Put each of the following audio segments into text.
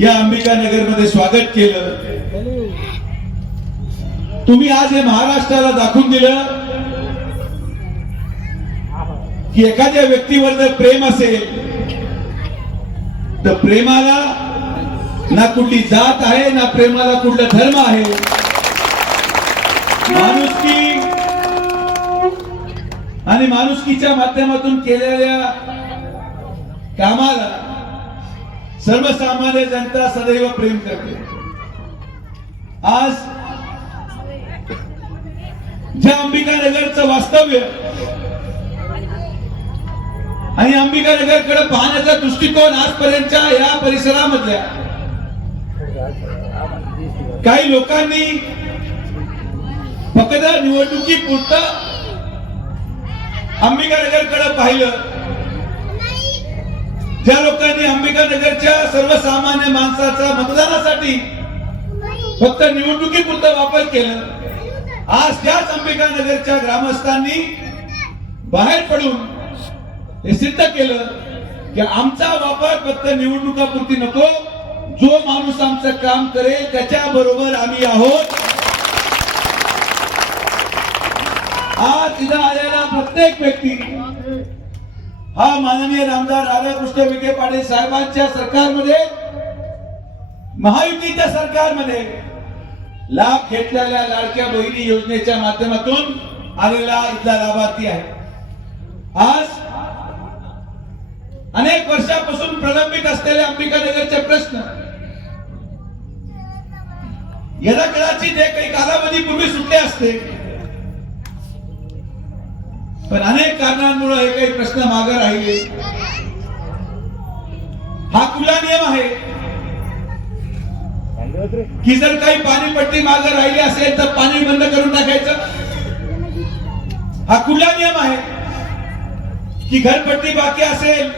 या अंबिका नगरमध्ये स्वागत केलं. तुम्ही आज हे महाराष्ट्राला दाखवून दिलं की एखाद्या व्यक्तीवर जर प्रेम असेल तर प्रेमाला ना कुठली जात आहे ना प्रेमाला कुठला धर्म आहे. माणुसकी आणि माणुसकीच्या माध्यमातून केलेल्या कामाला सर्वसामान्य जनता सदैव प्रेम करते. आज ज्या अंबिकानगरचं वास्तव्य आणि अंबिका नगरकडे पाहण्याचा दृष्टिकोन आजपर्यंतच्या या परिसरामधल्या काही लोकांनी फक्त निवडणुकी पुरतं अंबिका नगरकडे पाहिलं. ज्या लोकांनी अंबिका नगरच्या सर्वसामान्य माणसाचा मतदानासाठी फक्त निवडणुकीपुरतं वापर केलं आज त्याच अंबिका नगरच्या ग्रामस्थांनी बाहेर पडून हे सिद्ध केलं की आमचा वापर फक्त निवडणुकापुरती नको जो माणूस आमचं काम करेल त्याच्या बरोबर आम्ही आहोत. आज तिथं आलेला प्रत्येक व्यक्ती हा माननीय आमदार राधाकृष्ण विखे पाटील साहेबांच्या सरकारमध्ये महायुतीच्या सरकारमध्ये लाभ घेतलेल्या लाडक्या बहिणी योजनेच्या माध्यमातून आलेला इथला लाभार्थी आहे. आज अनेक वर्षापासून प्रलंबित असलेले अंबिकानगरचे प्रश्न याला कदाचित एक काही कालावधीपूर्वी सुटले असते पण अनेक कारणांमुळे हे काही प्रश्न मागे राहिले. हा कुला नियम आहे? की जर काही पाणीपट्टी मागे राहिली असेल तर पाणी बंद करून टाकायचं? हा खुला नियम आहे? की घरपट्टी बाकी असेल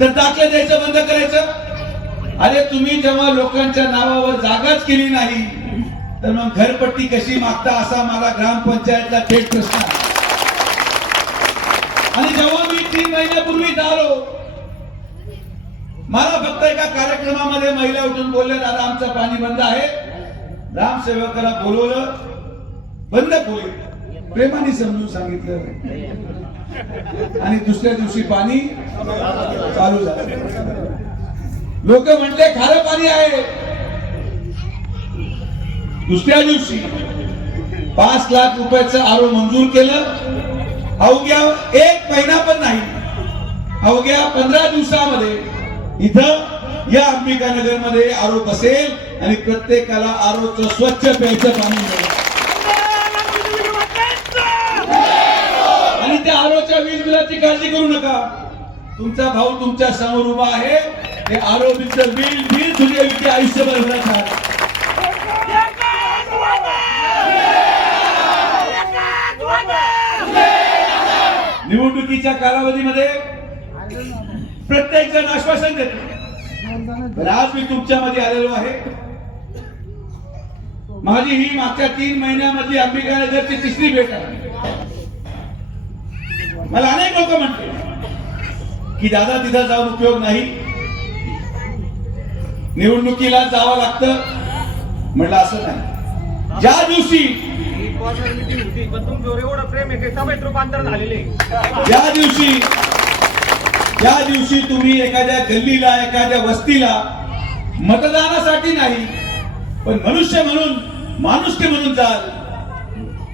तर दाखले द्यायचं बंद करायचं? अरे तुम्ही जेव्हा लोकांच्या नावावर जागाच केली नाही तर मग घरपट्टी कशी मागता असा मला ग्रामपंचायतला थेट प्रश्न आहे. आणि जेव्हा मी तीन महिन्यापूर्वी आलो मला फक्त एका कार्यक्रमामध्ये महिला उठून बोलल्या दादा आमचं पाणी बंद आहे. ग्रामसेवकाला बोलवलं बंद होईल प्रेमाने समजून सांगितलं. आणि दुसऱ्या दिवशी पाणी चालू झालं. लोक म्हटले खारं पाणी आहे. दुसऱ्या दिवशी पाच लाख रुपयाचं आरो मंजूर केलं. अवघ्या एक महिना पण नाही. अवघ्या पंधरा दिवसामध्ये इथं या अंबिका नगरमध्ये आरो बसेल आणि प्रत्येकाला आरोच स्वच्छ प्यायचं पाणी मिळेल. आणि त्या आरोच्या वीज बिलाची काळजी करू नका. तुमचा भाऊ तुमच्यासमोर उभा आहे. हे आरोपीचं बिल बिल तुझ्या इतके आयुष्यभर भरत आहे निवडणुकीच्या कालावधीमध्ये प्रत्येक जण आश्वासन देतो. आज मी तुमच्यामध्ये आलेलो आहे. माझी ही मागच्या तीन महिन्यामधली अंबिका नगरची तिसरी भेट आहे मला अनेक लोक म्हणते की दादा तिथं जाऊन उपयोग नाही. निवडणुकीला जावं लागतं. म्हटलं असं नाही. ज्या दिवशी मीटिंग होती पण तुमच्यावर एवढं प्रेम आहे की सभेत रूपांतर झालेले ज्या दिवशी ज्या दिवशी तुम्ही एखाद्या गल्लीला एखाद्या वस्तीला मतदानासाठी नाही पण मनुष्य म्हणून माणुसकी म्हणून जाल.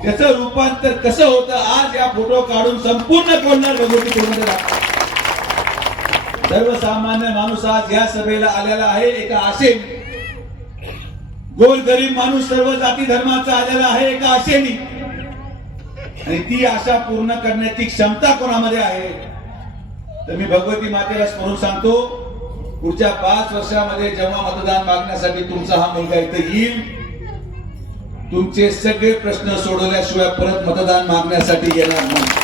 त्याच रूपांतर कसं होतं आज या फोटो काढून संपूर्ण कोणणार भगवती सर्वसामान्य माणूस आज या सभेला आलेला आहे. एका आशेने गोल गरीब माणूस सर्व जाती धर्माचा आलेला आहे एका आशेने. आणि ती आशा पूर्ण करण्याची क्षमता कोणामध्ये आहे? तर मी भगवती मातेला स्मरून सांगतो पुढच्या पाच वर्षामध्ये जेव्हा मतदान मागण्यासाठी तुमचा हा मुलगा इथे येईल तुमचे सगळे प्रश्न सोडवल्याशिवाय परत मतदान मागण्यासाठी येणार नाही.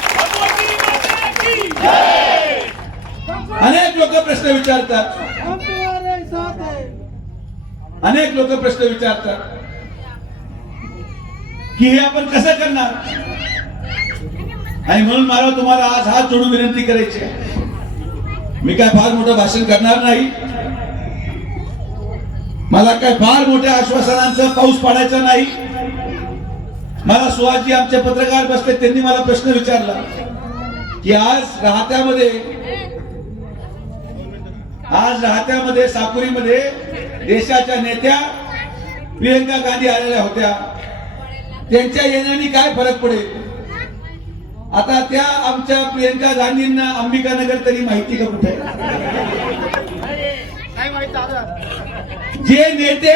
अनेक लोक प्रश्न विचारतात. अनेक लोक प्रश्न विचारतात की हे आपण कसं करणार? आणि म्हणून मला तुम्हाला आज हात जोडून विनंती करायची आहे. मी काय फार मोठं भाषण करणार नाही. मला काय फार मोठ्या आश्वासनांचा पाऊस पाडायचा नाही. मला सुहाजी आमचे पत्रकार बसले त्यांनी मला प्रश्न विचारला की आज राहत्यामध्ये आज राहत्यामध्ये साकुरीमध्ये देशाच्या नेत्या प्रियंका गांधी आलेल्या होत्या. त्यांच्या येण्याने काय फरक पडेल? आता त्या आमच्या प्रियंका गांधींना अंबिकानगर तरी माहिती का कुठे? जे नेते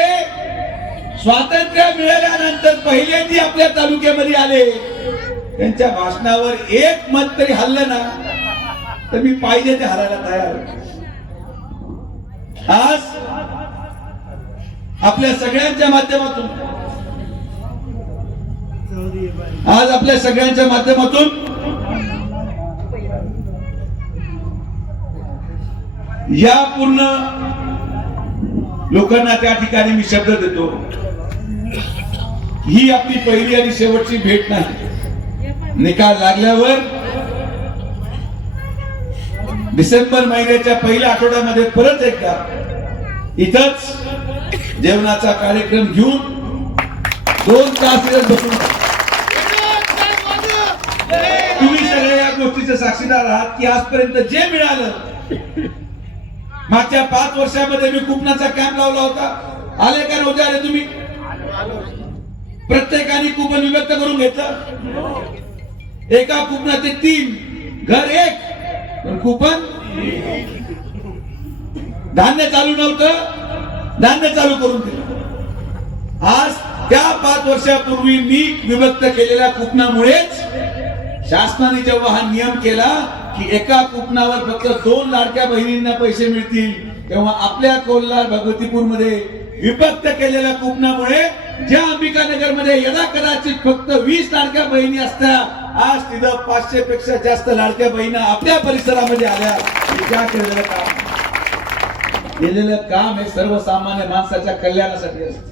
स्वातंत्र्य मिळाल्यानंतर पहिल्यांदी आपल्या तालुक्यामध्ये आले. त्यांच्या भाषणावर एक मत तरी हल्लं ना तर मी पाहिजे ते हरायला तयार आज आपल्या सगळ्यांच्या माध्यमातून. आज आपल्या सगळ्यांच्या माध्यमातून या पूर्ण लोकांना त्या ठिकाणी मी शब्द देतो. ही आपली पहिली आणि शेवटची भेट नाही. निकाल लागल्यावर डिसेंबर महिन्याच्या पहिल्या आठवड्यामध्ये परत एकदा इथंच जेवणाचा कार्यक्रम घेऊन दोन तास बसून तुम्ही सगळे या गोष्टीचे साक्षीदार आहात की आजपर्यंत जे मिळालं मागच्या पाच वर्षामध्ये मी कुपनाचा कॅम्प लावला होता. आले का नव्हते आले तुम्ही? प्रत्येकाने कुपन विभक्त करून घेतलं. एका कुपनाचे तीन घर एक पण कुपन धान्य चालू नव्हतं. धान्य चालू करून दिलं. आज त्या पाच वर्षापूर्वी मी विभक्त केलेल्या कुपनामुळेच शासनाने जेव्हा हा नियम केला की एका कुपनावर फक्त दोन लाडक्या बहिणींना पैसे मिळतील तेव्हा आपल्या कोल्हार भगवतीपूरमध्ये विभक्त केलेल्या कुपनामुळे ज्या अंबिकानगरमध्ये यदा कदाचित फक्त वीस लाडक्या बहिणी असत्या आज तिथं पाचशे पेक्षा जास्त लाडक्या बहिणी आपल्या परिसरामध्ये आल्या त्या केलेलं काम. केलेलं काम हे सर्वसामान्य माणसाच्या कल्याणासाठी असतं.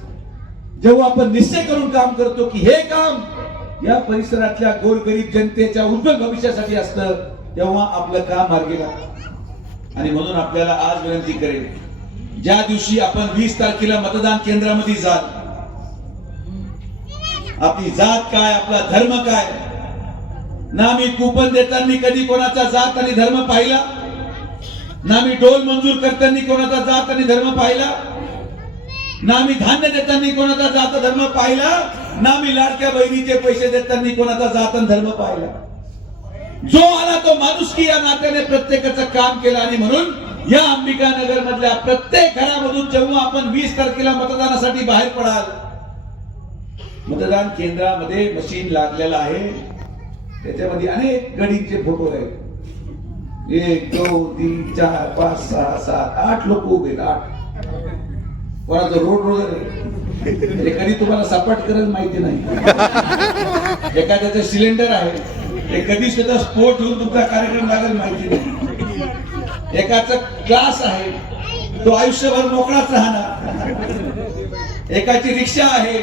जेव्हा आपण निश्चय करून काम करतो की हे काम या परिसरातल्या गोरगरीब जनतेच्या उज्ज्वल भविष्यासाठी असतं तेव्हा आपलं काम मार्गी लागतं. आणि म्हणून आपल्याला आज विनंती करेल ज्या दिवशी आपण वीस तारखेला मतदान केंद्रामध्ये जात आपली जात काय आपला धर्म काय? ना मी कुपन देताना कधी कोणाचा जात आणि धर्म पाहिला? ना मी डोल मंजूर करताना कोणाचा जात आणि धर्म पाहिला? ना मी धान्य देताना कोणाचा जात धर्म पाहिला? ना मी लाडक्या बहिणीचे पैसे देताना कोणाचा जात आणि धर्म पाहिला? जो आला तो माणुसकी या नात्याने प्रत्येकाचं काम केलं आणि म्हणून या अंबिकानगर मधल्या प्रत्येक घरामधून जेव्हा आपण वीस तारखेला मतदानासाठी बाहेर पडाल मतदान केंद्रामध्ये मशीन लागलेलं आहे. त्याच्यामध्ये अनेक गडीचे फोटो आहेत. एक दोन तीन चार पाच सहा सात आठ लोक उभे आहेत आठ. कोणाचं रोड रोड आहे? म्हणजे कधी तुम्हाला सपाट करत माहिती नाही. एखाद्याचं सिलेंडर आहे. ते कधी सुद्धा स्फोट होऊन तुमचा कार्यक्रम लागेल माहिती नाही. एकाचा क्लास आहे. तो आयुष्यभर मोकळाच राहणार. एकाची रिक्षा आहे.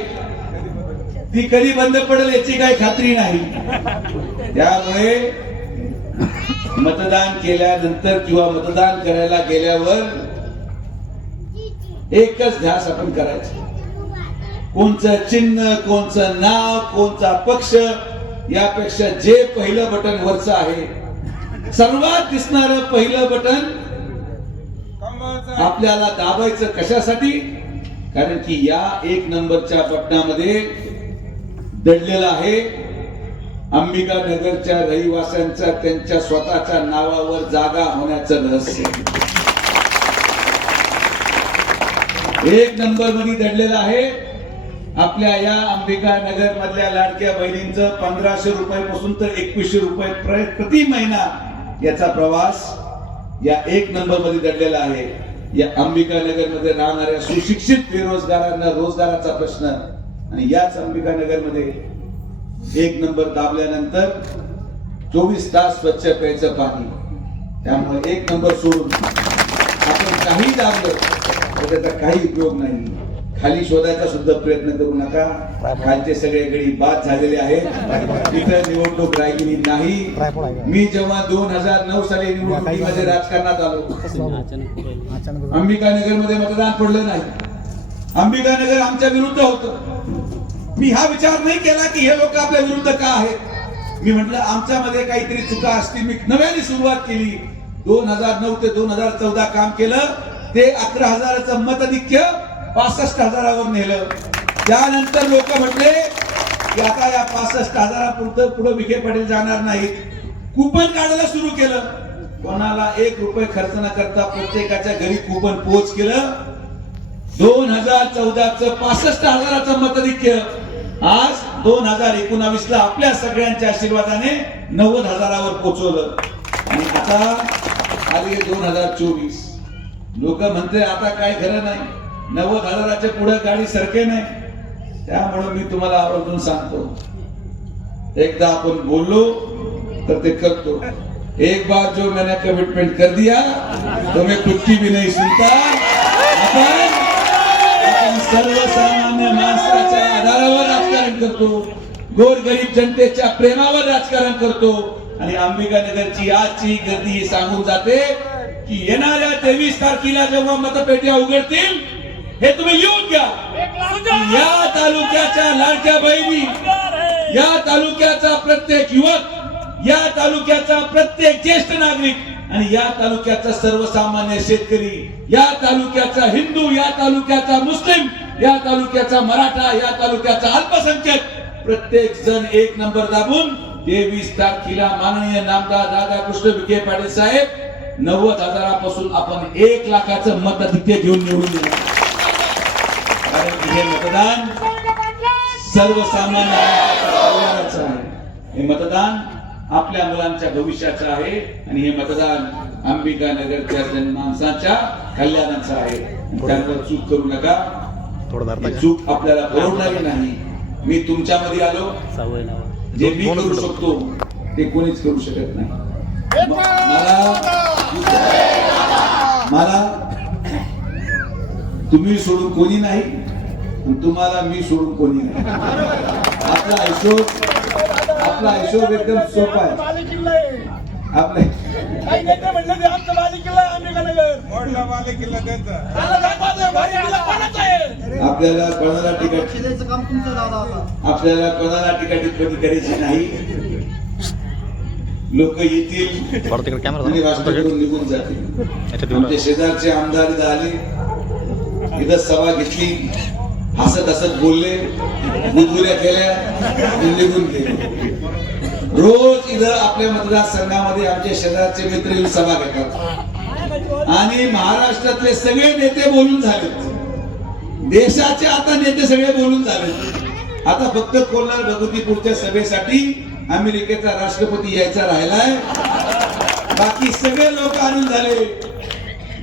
ती कधी बंद पडेल याची काही खात्री नाही. त्यामुळे मतदान केल्यानंतर किंवा मतदान करायला गेल्यावर एकच ध्यास आपण करायचं. कोणचं चिन्ह कोणचं नाव कोणचा पक्ष यापेक्षा जे पहिलं बटन वरचं आहे सर्वात दिसणार पहिलं बटन आपल्याला दाबायचं कशासाठी? कारण की या एक नंबरच्या बटनामध्ये दडलेलं आहे. अंबिका नगरच्या रहिवाशांचा त्यांच्या स्वतःच्या नावावर जागा होण्याचं रहस्य. एक नंबरमध्ये दडलेला आहे. आपल्या या अंबिका नगर मधल्या लाडक्या बहिणींचं पंधराशे रुपयापासून तर एकवीसशे रुपये प्र- प्रति महिना याचा प्रवास या एक नंबरमध्ये दडलेला आहे. या अंबिका नगरमध्ये राहणाऱ्या सुशिक्षित बेरोजगारांना रोजगाराचा प्रश्न आणि याच अंबिका नगरमध्ये एक नंबर दाबल्यानंतर चोवीस तास स्वच्छ प्यायचं पाणी. त्यामुळे एक नंबर सोडून आपण काही दाबलं तर त्याचा काही उपयोग नाही. खाली शोधायचा सुद्धा प्रयत्न करू नका. खालचे सगळे गडी बाद झालेले आहेत. इथं निवडणूक राहिलेली नाही. मी जेव्हा दोन हजार नऊ साली निवडणुकीमध्ये राजकारणात आलो अंबिकानगरमध्ये मतदान पडलं नाही. अंबिकानगर आमच्या विरुद्ध होतं. मी हा विचार नाही केला की हे लोक आपल्या विरुद्ध का आहेत? मी म्हटलं आमच्यामध्ये काहीतरी चुका असतील. मी नव्याने सुरुवात केली. दोन हजार नऊ ते दोन हजार चौदा काम केलं. ते अकरा हजाराचं मतधिक्य पासष्ट हजारावर नेलं. त्यानंतर लोक म्हटले की आता या पासष्ट हजारापुरतं पुढे विखे पाटील जाणार नाहीत. कुपन काढायला सुरू केलं. कोणाला एक रुपये खर्च न करता प्रत्येकाच्या घरी कुपन पोच केलं. दोन हजार चौदाच पासष्ट हजाराचं मतधिक्य आज दोन हजार एकोणावीस ला आपल्या सगळ्यांच्या आशीर्वादाने नव्वद हजारावर पोचवलं. आणि आता आले दोन हजार चोवीस. लोक म्हणते आता काय खरं नाही. नव्वद हजाराच्या पुढे गाडी सरके नाही. त्यामुळे मी तुम्हाला आवर्जून सांगतो. एकदा आपण बोललो तर ते करतो. एक बार जो मैंने कमिटमेंट कर दिया तो मैं कुछ भी नहीं सुनता. आपण राजकारण करतो गोरगरीब जनतेच्या प्रेमावर राजकारण करतो. आणि अंबिका नगरची आजची गर्दी ही सांगून जाते की येणाऱ्या तेवीस तारखेला जेव्हा मतपेट्या उघडतील हे तुम्ही येऊन घ्या. या तालुक्याच्या लाडक्या बहिणी या तालुक्याचा प्रत्येक युवक या तालुक्याचा प्रत्येक ज्येष्ठ नागरिक आणि या तालुक्याचा सर्वसामान्य शेतकरी या तालुक्याचा हिंदू या तालुक्याचा मुस्लिम या तालुक्याचा मराठा या तालुक्याचा अल्पसंख्याक प्रत्येक जण एक नंबर दाबून तेवीस तारखेला माननीय नामदार दादा कृष्ण विखे पाटील साहेब नव्वद हजारापासून आपण एक लाखाचं मताधिक्य घेऊन निवडून दिलं कारण हे मतदान सर्वसामान्य हे मतदान आपल्या मुलांच्या भविष्याचं आहे आणि हे मतदान अंबिका नगरच्या जनमानसाच्या कल्याणाचं आहे. त्यामुळे चूक करू नका. चूक आपल्याला परवडणारी नाही. मी तुमच्यामध्ये आलो. जे मी करू शकतो ते कोणीच करू शकत नाही. मला मला तुम्ही सोडून कोणी नाही तुम्हाला मी सोडून कोणी नाही. आपला हिशोब आपला हिशोब एकदम सोपा आहे. आपला आपल्याला कोणाला आता. आपल्याला कोणाला टिकट कमी करायची नाही. लोक येतील. आणि कॅमेरा राष्ट्राकडून निघून जातील. आमचे शेजारचे आमदार इथं आले इथं सभा घेतली. हसत हसत बोलले गुदगुल्या केल्या निघून गेले. रोज इथं आपल्या मतदारसंघामध्ये आमच्या शहराचे मित्र येऊन सभा घेतात. आणि महाराष्ट्रातले सगळे नेते बोलून झाले देशाचे आता नेते सगळे बोलून झाले आता फक्त कोल्हार भगवतीपूरच्या सभेसाठी अमेरिकेचा राष्ट्रपती यायचा राहिलाय. बाकी सगळे लोक आणून झाले.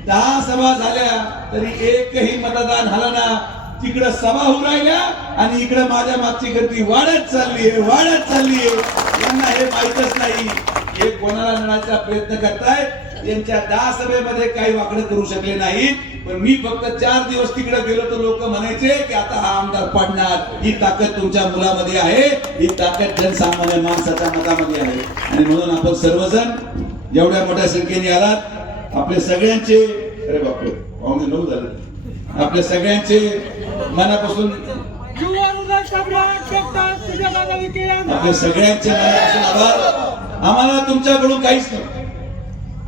दहा सभा झाल्या तरी एकही मतदान झाला ना. तिकडं सभा होऊ राहिल्या आणि इकडं माझ्या मागची गर्दी वाढत चालली आहे वाढत चालली आहे यांना हे माहीतच नाही. हे कोणाला नेण्याचा प्रयत्न करतायत यांच्या दहा सभेमध्ये काही वाकडं करू शकले नाहीत. पण मी फक्त चार दिवस तिकडे गेलो तर लोक म्हणायचे की आता हा आमदार पडणार. ही ताकद तुमच्या मुलामध्ये आहे. ही ताकद जनसामान्य माणसाच्या मतामध्ये आहे. आणि म्हणून आपण सर्वजण एवढ्या मोठ्या संख्येने आलात. आपले सगळ्यांचे अरे बापरे पाहुणे नऊ झाले. आपल्या सगळ्यांचे मनापासून आपले सगळ्यांचे मनापासून आभार. आम्हाला तुमच्याकडून काहीच नाही.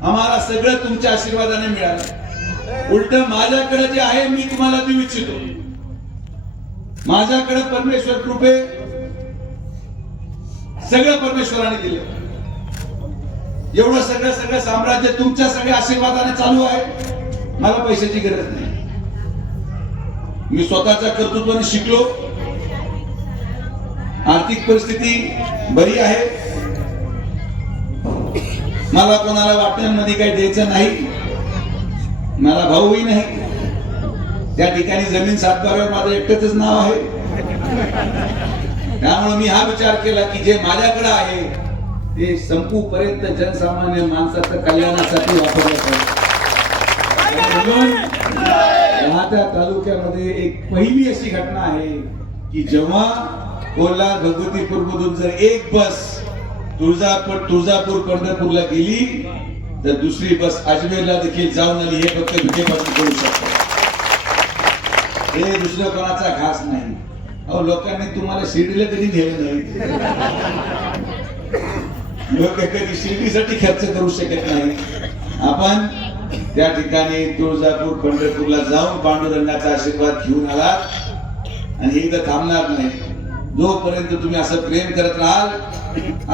आम्हाला सगळं तुमच्या आशीर्वादाने मिळालं. उलट माझ्याकडे जे आहे मी तुम्हाला देऊ इच्छितो. माझ्याकडे परमेश्वर कृपे सगळं परमेश्वराने दिलं. एवढं सगळं सगळं साम्राज्य तुमच्या सगळ्या आशीर्वादाने चालू आहे. मला पैशाची गरज नाही. मी स्वतःच्या कर्तृत्वाने शिकलो. आर्थिक परिस्थिती बरी आहे. मला कोणाला वाटण्यांमध्ये काही द्यायचं नाही. मला भाऊही नाही. त्या ठिकाणी जमीन सातबाऱ्यावर माझं एकटच नाव आहे. त्यामुळे मी हा विचार केला की जे माझ्याकडे आहे ते संपू पर्यंत जनसामान्य माणसाचं कल्याणासाठी वापरलं पाहिजे. म्हणून तालुक्यामध्ये एक पहिली अशी घटना आहे की जेव्हा कोल्हा भगवतीपूर मधून जर एक बस तुळजापूर तुळजापूर पंढरपूरला गेली तर दुसरी बस अजमेरला देखील जाऊन आली. हे फक्त विखेपासून करू शकतो. हे दुसऱ्या कोणाचा घास नाही. अहो लोकांनी तुम्हाला शिर्डीला कधी नेलं नाही? लोक कधी शिर्डीसाठी खर्च करू शकत नाही. आपण त्या ठिकाणी तुळजापूर पंढरपूरला जाऊन पांडुरंगाचा आशीर्वाद घेऊन आलात आणि हे इथं थांबणार नाही. जोपर्यंत तुम्ही असं प्रेम करत राहाल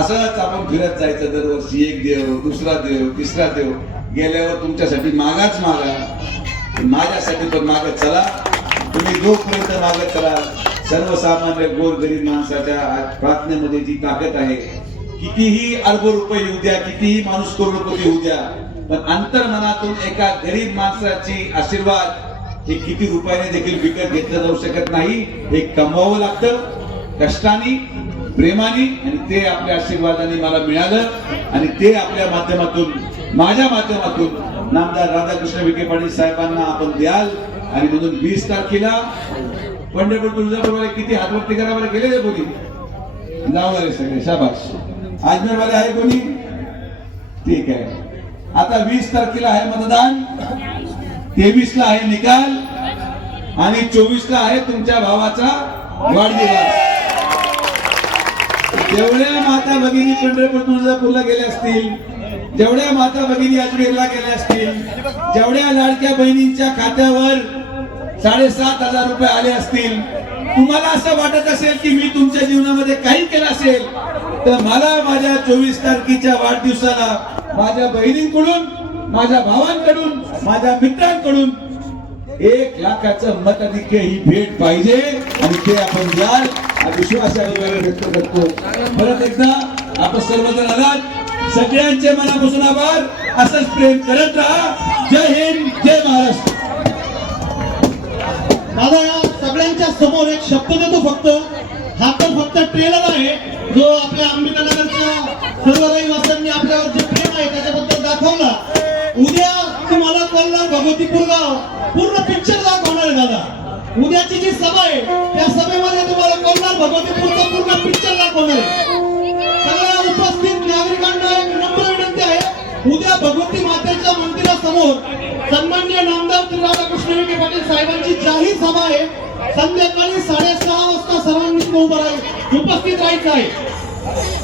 असंच आपण फिरत जायचं दरवर्षी. एक देव दुसरा देव तिसरा देव. गेल्यावर तुमच्यासाठी मागाच मागा. माझ्यासाठी पण मागत चला. तुम्ही जोपर्यंत मागत चला सर्वसामान्य गोरगरीब माणसाच्या प्रार्थनेमध्ये जी ताकद आहे कितीही अर्ब रुपये येऊ द्या कितीही माणूस करोडपती होऊ द्या पण अंतर्मनातून एका गरीब माणसाची आशीर्वाद हे किती रुपयाने देखील विकत घेतलं जाऊ शकत नाही हे कमवावं लागतं. कष्टाने प्रेमाने आणि ते आपल्या आशीर्वादाने मला मिळालं आणि ते आपल्या माध्यमातून माझ्या माध्यमातून नामदार राधाकृष्ण विखे पाटील साहेबांना आपण द्याल. आणि म्हणून वीस तारखेला पंढरपूर तुळजापूरवाले किती हातवरती करावाले गेले कोणी जाऊ सगळे शाबाश अजमेरवाले आहे कोणी? ठीक आहे. आता वीस तारखेला आहे मतदान. तेवीस ला आहे निकाल. आणि चोवीस ला आहे तुमच्या भावाचा वाढदिवस. जेवढ्या माता भगिनी पंढरपूर तुळजापूरला गेल्या असतील जेवढ्या माता भगिनी अजमेरला गेल्या असतील जेवढ्या लाडक्या बहिणींच्या खात्यावर साडेसात हजार रुपये आले असतील तुम्हाला असं वाटत असेल की मी तुमच्या जीवनामध्ये काही केलं असेल? तर मला माझ्या चोवीस तारखेच्या वाढदिवसाला माझ्या बहिणींकडून माझ्या भावांकडून माझ्या मित्रांकडून एक लाखाचं मताधिक्य ही भेट पाहिजे आणि ते आपण द्याल. विश्वास व्यक्त करतो. परत एकदा आपण सर्वजण आलात. सगळ्यांचे मनापासून आभार. असंच प्रेम करत राहा. जय हिंद जय महाराष्ट्र. दादा सगळ्यांच्या समोर एक शब्द देतो फक्त. हा तर फक्त ट्रेलर आहे. जो आपल्या आंबेडकरच्या सर्व रहिवाशांनी आपल्यावर जे प्रेम आहे त्याच्याबद्दल दाखवला उद्या तुम्हाला कळणार भगवती पुरगाव पूर्ण पिक्चर दाखवणार आहे दादा. उद्याची जी सभा आहे त्या सभेमध्ये तुम्हाला कळणार भगवतीपूरचा पूर्ण पिक्चर दाखवणार आहे. सगळ्या उपस्थित नागरिकांना एक नम्र विनंती आहे. उद्या भगवती मातेच्या मंदिरासमोर सन्मान्य नामदार श्री राधाकृष्ण विखे पाटील साहेबांची जाहीर सभा आहे. संध्याकाळी साडेसहा वाजता सर्वांनी उभं राहील. उपस्थित राहायचं आहे.